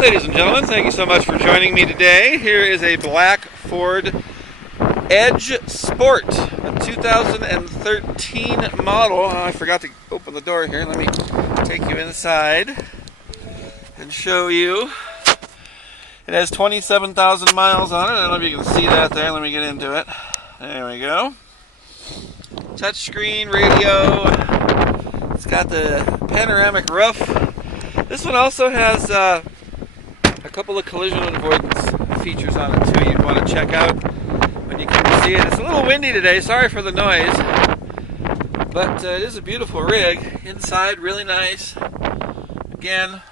Ladies and gentlemen, thank you so much for joining me today. Here is a black Ford Edge Sport, a 2013 model. Oh, I forgot to open the door here. Let me take you inside and show you. It has 27,000 miles on it. I don't know if you can see that there. Let me get into it. There we go. Touchscreen radio. It's got the panoramic roof. This one also has a couple of collision avoidance features on it too you'd want to check out when you come to see it. It's a little windy today, sorry for the noise, but it is a beautiful rig. Inside, really nice. Again,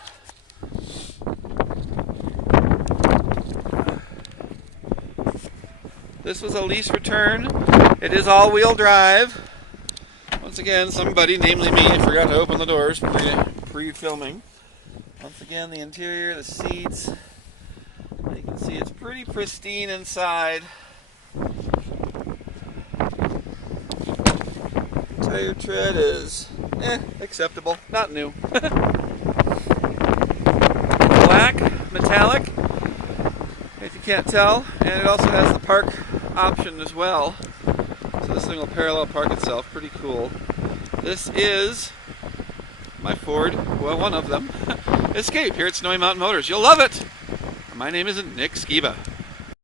this was a lease return. It is all-wheel drive. Once again, somebody, namely me, forgot to open the doors pre-filming. Once again, the interior, the seats, you can see it's pretty pristine inside. Tire tread is acceptable, not new. Black, metallic, if you can't tell, and it also has the park option as well. So this thing will parallel park itself, pretty cool. This is my Ford, well, one of them, Escape here at Snowy Mountain Motors. You'll love it! My name is Nick Skiba.